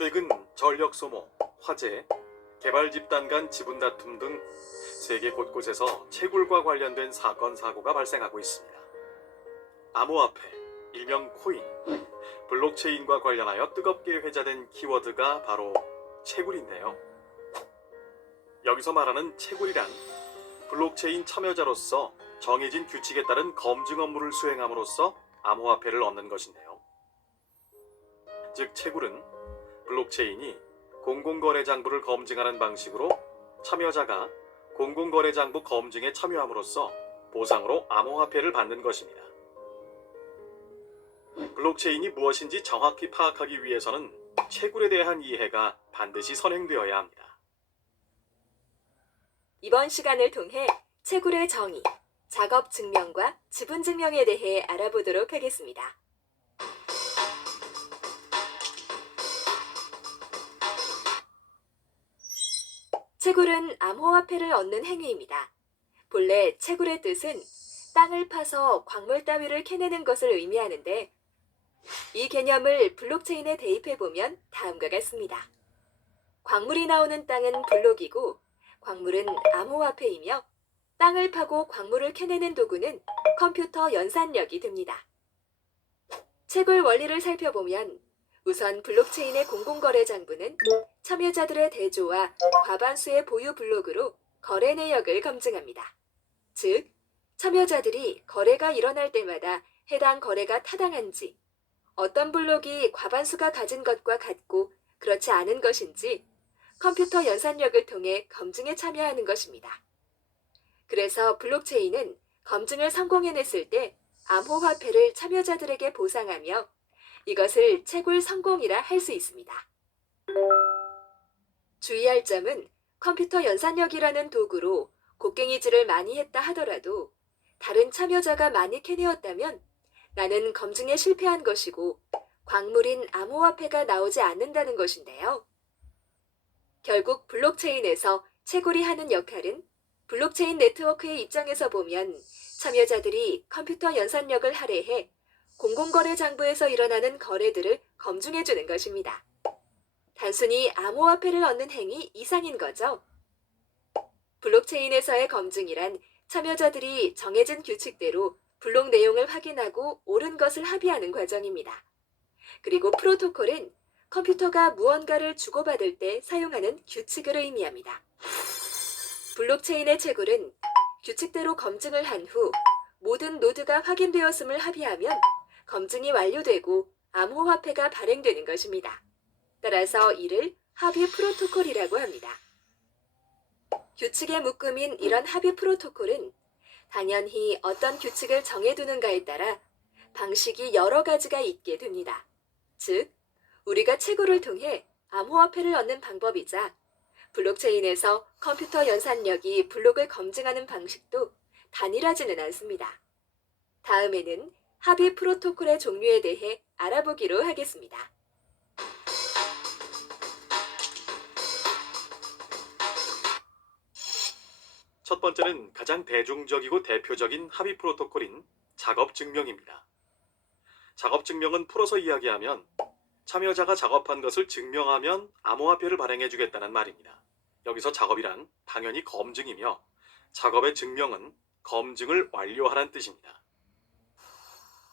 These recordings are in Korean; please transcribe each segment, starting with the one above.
최근 전력 소모, 화재, 개발 집단 간 지분 다툼 등 세계 곳곳에서 채굴과 관련된 사건 사고가 발생하고 있습니다. 암호화폐, 일명 코인, 블록체인과 관련하여 뜨겁게 회자된 키워드가 바로 채굴인데요. 여기서 말하는 채굴이란 블록체인 참여자로서 정해진 규칙에 따른 검증 업무를 수행함으로써 암호화폐를 얻는 것인데요. 즉 채굴은 블록체인이 공공거래장부를 검증하는 방식으로 참여자가 공공거래장부 검증에 참여함으로써 보상으로 암호화폐를 받는 것입니다. 블록체인이 무엇인지 정확히 파악하기 위해서는 채굴에 대한 이해가 반드시 선행되어야 합니다. 이번 시간을 통해 채굴의 정의, 작업 증명과 지분 증명에 대해 알아보도록 하겠습니다. 채굴은 암호화폐를 얻는 행위입니다. 본래 채굴의 뜻은 땅을 파서 광물 따위를 캐내는 것을 의미하는데 이 개념을 블록체인에 대입해보면 다음과 같습니다. 광물이 나오는 땅은 블록이고 광물은 암호화폐이며 땅을 파고 광물을 캐내는 도구는 컴퓨터 연산력이 됩니다. 채굴 원리를 살펴보면 우선 블록체인의 공공거래장부는 참여자들의 대조와 과반수의 보유 블록으로 거래 내역을 검증합니다. 즉, 참여자들이 거래가 일어날 때마다 해당 거래가 타당한지, 어떤 블록이 과반수가 가진 것과 같고 그렇지 않은 것인지 컴퓨터 연산력을 통해 검증에 참여하는 것입니다. 그래서 블록체인은 검증을 성공해냈을 때 암호화폐를 참여자들에게 보상하며 이것을 채굴 성공이라 할 수 있습니다. 주의할 점은 컴퓨터 연산력이라는 도구로 곡괭이질을 많이 했다 하더라도 다른 참여자가 많이 캐내었다면 나는 검증에 실패한 것이고 광물인 암호화폐가 나오지 않는다는 것인데요. 결국 블록체인에서 채굴이 하는 역할은 블록체인 네트워크의 입장에서 보면 참여자들이 컴퓨터 연산력을 할애해 공공거래장부에서 일어나는 거래들을 검증해주는 것입니다. 단순히 암호화폐를 얻는 행위 이상인 거죠. 블록체인에서의 검증이란 참여자들이 정해진 규칙대로 블록 내용을 확인하고 옳은 것을 합의하는 과정입니다. 그리고 프로토콜은 컴퓨터가 무언가를 주고받을 때 사용하는 규칙을 의미합니다. 블록체인의 채굴은 규칙대로 검증을 한 후 모든 노드가 확인되었음을 합의하면 검증이 완료되고 암호화폐가 발행되는 것입니다. 따라서 이를 합의 프로토콜이라고 합니다. 규칙의 묶음인 이런 합의 프로토콜은 당연히 어떤 규칙을 정해두는가에 따라 방식이 여러 가지가 있게 됩니다. 즉, 우리가 채굴을 통해 암호화폐를 얻는 방법이자 블록체인에서 컴퓨터 연산력이 블록을 검증하는 방식도 단일하지는 않습니다. 다음에는 합의 프로토콜의 종류에 대해 알아보기로 하겠습니다. 첫 번째는 가장 대중적이고 대표적인 합의 프로토콜인 작업 증명입니다. 작업 증명은 풀어서 이야기하면 참여자가 작업한 것을 증명하면 암호화폐를 발행해주겠다는 말입니다. 여기서 작업이란 당연히 검증이며 작업의 증명은 검증을 완료하라는 뜻입니다.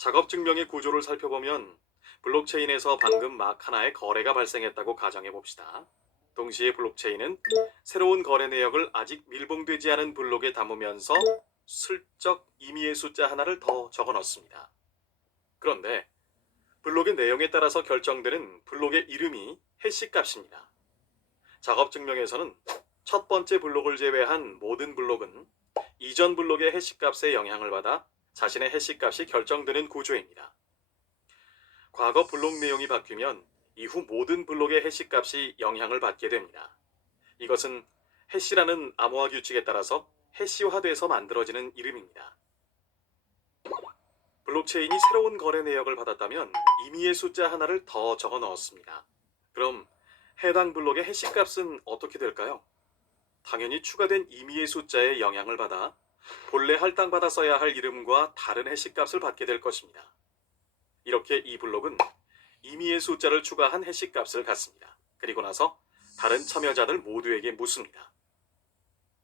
작업 증명의 구조를 살펴보면 블록체인에서 방금 막 하나의 거래가 발생했다고 가정해 봅시다. 동시에 블록체인은 새로운 거래 내역을 아직 밀봉되지 않은 블록에 담으면서 슬쩍 임의의 숫자 하나를 더 적어 넣습니다. 그런데 블록의 내용에 따라서 결정되는 블록의 이름이 해시 값입니다. 작업 증명에서는 첫 번째 블록을 제외한 모든 블록은 이전 블록의 해시 값에 영향을 받아 자신의 해시 값이 결정되는 구조입니다. 과거 블록 내용이 바뀌면 이후 모든 블록의 해시 값이 영향을 받게 됩니다. 이것은 해시라는 암호화 규칙에 따라서 해시화돼서 만들어지는 이름입니다. 블록체인이 새로운 거래 내역을 받았다면 임의의 숫자 하나를 더 적어 넣었습니다. 그럼 해당 블록의 해시 값은 어떻게 될까요? 당연히 추가된 임의의 숫자에 영향을 받아 본래 할당받아 써야 할 이름과 다른 해시 값을 받게 될 것입니다. 이렇게 이 블록은 임의의 숫자를 추가한 해시값을 갖습니다. 그리고 나서 다른 참여자들 모두에게 묻습니다.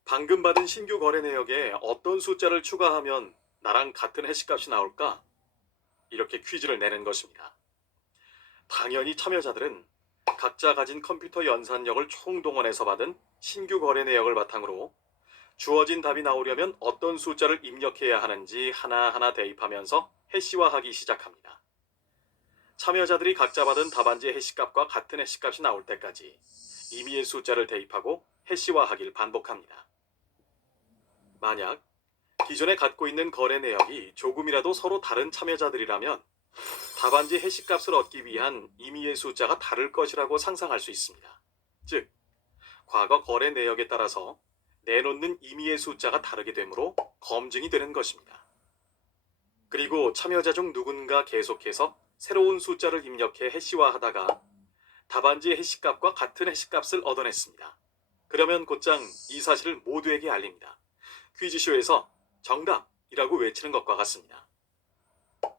방금 받은 신규 거래 내역에 어떤 숫자를 추가하면 나랑 같은 해시값이 나올까? 이렇게 퀴즈를 내는 것입니다. 당연히 참여자들은 각자 가진 컴퓨터 연산력을 총동원해서 받은 신규 거래 내역을 바탕으로 주어진 답이 나오려면 어떤 숫자를 입력해야 하는지 하나하나 대입하면서 해시화하기 시작합니다. 참여자들이 각자 받은 답안지 해시값과 같은 해시값이 나올 때까지 임의의 숫자를 대입하고 해시화하길 반복합니다. 만약 기존에 갖고 있는 거래 내역이 조금이라도 서로 다른 참여자들이라면 답안지 해시값을 얻기 위한 임의의 숫자가 다를 것이라고 상상할 수 있습니다. 즉, 과거 거래 내역에 따라서 내놓는 임의의 숫자가 다르게 되므로 검증이 되는 것입니다. 그리고 참여자 중 누군가 계속해서 새로운 숫자를 입력해 해시화하다가 답안지 해시값과 같은 해시값을 얻어냈습니다. 그러면 곧장 이 사실을 모두에게 알립니다. 퀴즈쇼에서 정답이라고 외치는 것과 같습니다.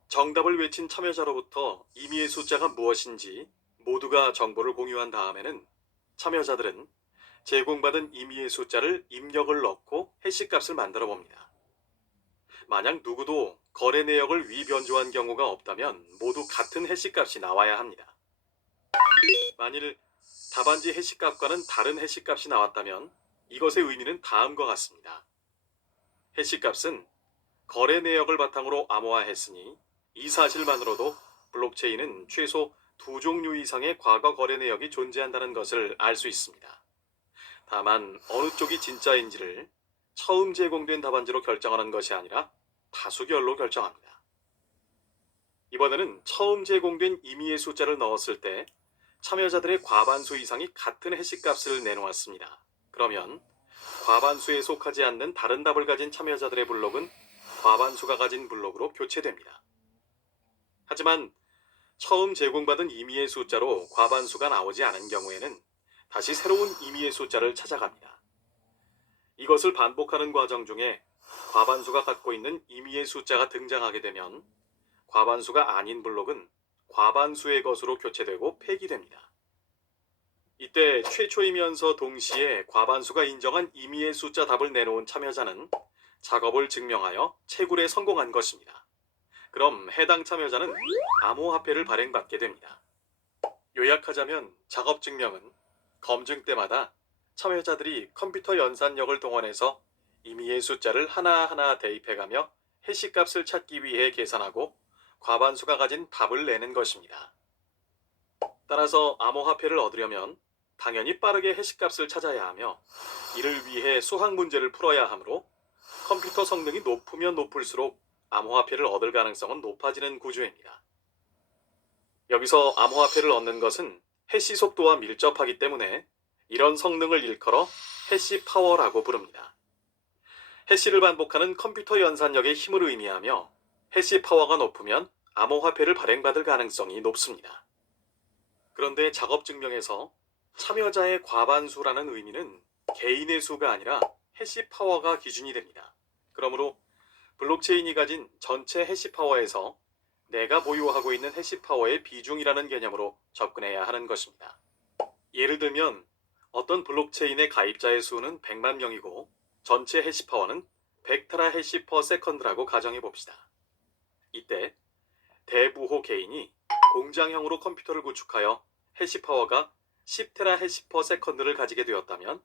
정답을 외친 참여자로부터 임의의 숫자가 무엇인지 모두가 정보를 공유한 다음에는 참여자들은 제공받은 임의의 숫자를 입력을 넣고 해시값을 만들어 봅니다. 만약 누구도 거래 내역을 위변조한 경우가 없다면 모두 같은 해시값이 나와야 합니다. 만일 답안지 해시값과는 다른 해시값이 나왔다면 이것의 의미는 다음과 같습니다. 해시값은 거래 내역을 바탕으로 암호화했으니 이 사실만으로도 블록체인은 최소 두 종류 이상의 과거 거래 내역이 존재한다는 것을 알 수 있습니다. 다만 어느 쪽이 진짜인지를 처음 제공된 답안지로 결정하는 것이 아니라 다수결로 결정합니다. 이번에는 처음 제공된 임의의 숫자를 넣었을 때 참여자들의 과반수 이상이 같은 해시값을 내놓았습니다. 그러면 과반수에 속하지 않는 다른 답을 가진 참여자들의 블록은 과반수가 가진 블록으로 교체됩니다. 하지만 처음 제공받은 임의의 숫자로 과반수가 나오지 않은 경우에는 다시 새로운 임의의 숫자를 찾아갑니다. 이것을 반복하는 과정 중에 과반수가 갖고 있는 임의의 숫자가 등장하게 되면 과반수가 아닌 블록은 과반수의 것으로 교체되고 폐기됩니다. 이때 최초이면서 동시에 과반수가 인정한 임의의 숫자 답을 내놓은 참여자는 작업을 증명하여 채굴에 성공한 것입니다. 그럼 해당 참여자는 암호화폐를 발행받게 됩니다. 요약하자면 작업 증명은 검증 때마다 참여자들이 컴퓨터 연산력을 동원해서 임의의 숫자를 하나하나 대입해가며 해시값을 찾기 위해 계산하고 과반수가 가진 답을 내는 것입니다. 따라서 암호화폐를 얻으려면 당연히 빠르게 해시값을 찾아야 하며 이를 위해 수학 문제를 풀어야 하므로 컴퓨터 성능이 높으면 높을수록 암호화폐를 얻을 가능성은 높아지는 구조입니다. 여기서 암호화폐를 얻는 것은 해시 속도와 밀접하기 때문에 이런 성능을 일컬어 해시 파워라고 부릅니다. 해시를 반복하는 컴퓨터 연산력의 힘을 의미하며 해시 파워가 높으면 암호화폐를 발행받을 가능성이 높습니다. 그런데 작업 증명에서 참여자의 과반수라는 의미는 개인의 수가 아니라 해시 파워가 기준이 됩니다. 그러므로 블록체인이 가진 전체 해시 파워에서 내가 보유하고 있는 해시 파워의 비중이라는 개념으로 접근해야 하는 것입니다. 예를 들면 어떤 블록체인의 가입자의 수는 100만 명이고 전체 해시 파워는 100테라 해시 퍼 세컨드라고 가정해 봅시다. 이때 대부호 개인이 공장형으로 컴퓨터를 구축하여 해시 파워가 10테라 해시 퍼 세컨드를 가지게 되었다면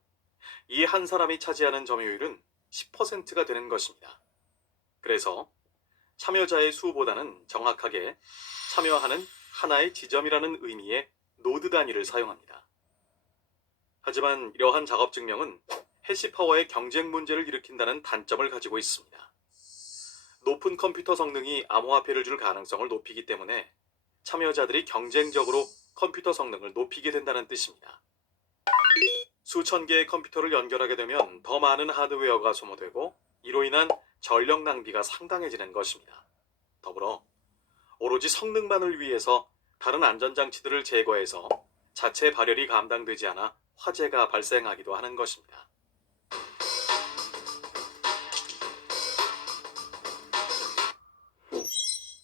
이 한 사람이 차지하는 점유율은 10%가 되는 것입니다. 그래서 참여자의 수보다는 정확하게 참여하는 하나의 지점이라는 의미의 노드 단위를 사용합니다. 하지만 이러한 작업 증명은 해시 파워의 경쟁 문제를 일으킨다는 단점을 가지고 있습니다. 높은 컴퓨터 성능이 암호화폐를 줄 가능성을 높이기 때문에 참여자들이 경쟁적으로 컴퓨터 성능을 높이게 된다는 뜻입니다. 수천 개의 컴퓨터를 연결하게 되면 더 많은 하드웨어가 소모되고 이로 인한 전력 낭비가 상당해지는 것입니다. 더불어 오로지 성능만을 위해서 다른 안전장치들을 제거해서 자체 발열이 감당되지 않아 화재가 발생하기도 하는 것입니다.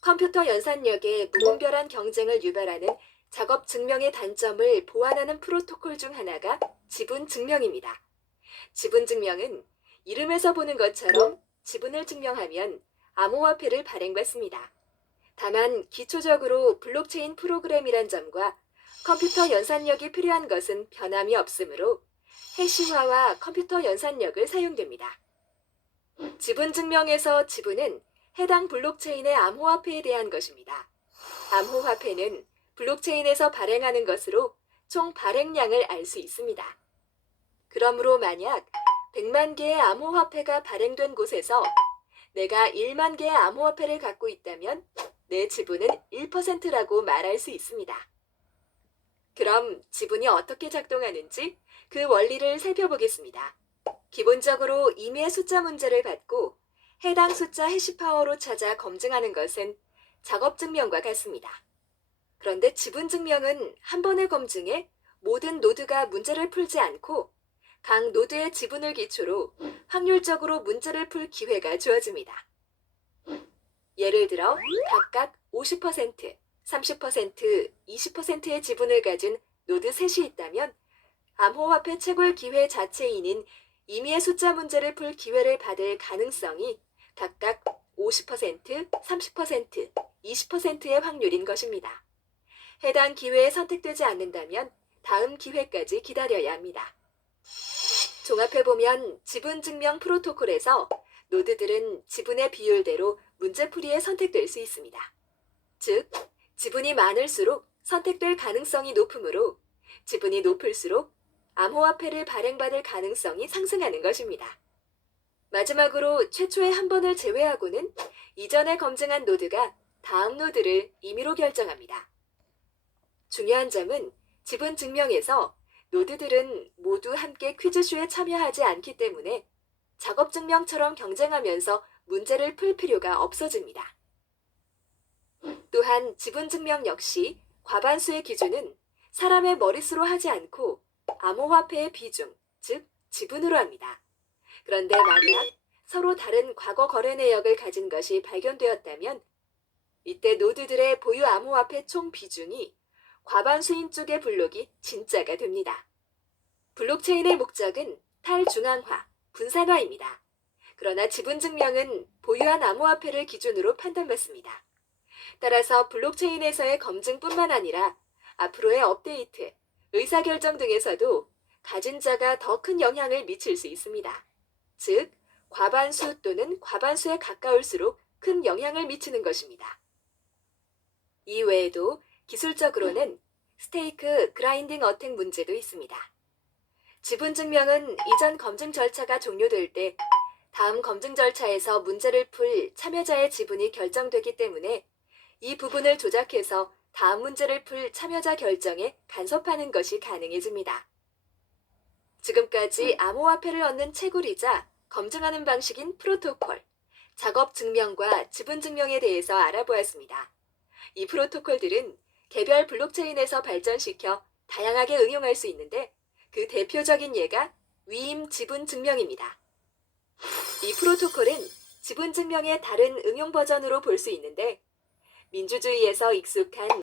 컴퓨터 연산력의 무분별한 경쟁을 유발하는 작업 증명의 단점을 보완하는 프로토콜 중 하나가 지분 증명입니다. 지분 증명은 이름에서 보는 것처럼 지분을 증명하면 암호화폐를 발행받습니다. 다만 기초적으로 블록체인 프로그램이란 점과 컴퓨터 연산력이 필요한 것은 변함이 없으므로 해시화와 컴퓨터 연산력을 사용됩니다. 지분 증명에서 지분은 해당 블록체인의 암호화폐에 대한 것입니다. 암호화폐는 블록체인에서 발행하는 것으로 총 발행량을 알 수 있습니다. 그러므로 만약 100만 개의 암호화폐가 발행된 곳에서 내가 1만 개의 암호화폐를 갖고 있다면 내 지분은 1%라고 말할 수 있습니다. 그럼 지분이 어떻게 작동하는지 그 원리를 살펴보겠습니다. 기본적으로 임의의 숫자 문제를 받고 해당 숫자 해시파워로 찾아 검증하는 것은 작업 증명과 같습니다. 그런데 지분 증명은 한 번의 검증에 모든 노드가 문제를 풀지 않고 각 노드의 지분을 기초로 확률적으로 문제를 풀 기회가 주어집니다. 예를 들어 각각 50%, 30%, 20%의 지분을 가진 노드 셋이 있다면 암호화폐 채굴 기회 자체인인 임의의 숫자 문제를 풀 기회를 받을 가능성이 각각 50%, 30%, 20%의 확률인 것입니다. 해당 기회에 선택되지 않는다면 다음 기회까지 기다려야 합니다. 종합해보면 지분 증명 프로토콜에서 노드들은 지분의 비율대로 문제풀이에 선택될 수 있습니다. 즉, 지분이 많을수록 선택될 가능성이 높으므로 지분이 높을수록 암호화폐를 발행받을 가능성이 상승하는 것입니다. 마지막으로 최초의 한 번을 제외하고는 이전에 검증한 노드가 다음 노드를 임의로 결정합니다. 중요한 점은 지분 증명에서 노드들은 모두 함께 퀴즈쇼에 참여하지 않기 때문에 작업 증명처럼 경쟁하면서 문제를 풀 필요가 없어집니다. 또한 지분 증명 역시 과반수의 기준은 사람의 머릿수로 하지 않고 암호화폐의 비중, 즉 지분으로 합니다. 그런데 만약 서로 다른 과거 거래 내역을 가진 것이 발견되었다면 이때 노드들의 보유 암호화폐 총 비중이 과반수인 쪽의 블록이 진짜가 됩니다. 블록체인의 목적은 탈중앙화, 분산화입니다. 그러나 지분 증명은 보유한 암호화폐를 기준으로 판단받습니다. 따라서 블록체인에서의 검증뿐만 아니라 앞으로의 업데이트, 의사결정 등에서도 가진 자가 더 큰 영향을 미칠 수 있습니다. 즉, 과반수 또는 과반수에 가까울수록 큰 영향을 미치는 것입니다. 이외에도 기술적으로는 스테이크 그라인딩 어택 문제도 있습니다. 지분 증명은 이전 검증 절차가 종료될 때 다음 검증 절차에서 문제를 풀 참여자의 지분이 결정되기 때문에 이 부분을 조작해서 다음 문제를 풀 참여자 결정에 간섭하는 것이 가능해집니다. 지금까지 암호화폐를 얻는 채굴이자 검증하는 방식인 프로토콜, 작업 증명과 지분 증명에 대해서 알아보았습니다. 이 프로토콜들은 개별 블록체인에서 발전시켜 다양하게 응용할 수 있는데 그 대표적인 예가 위임 지분 증명입니다. 이 프로토콜은 지분 증명의 다른 응용 버전으로 볼 수 있는데 민주주의에서 익숙한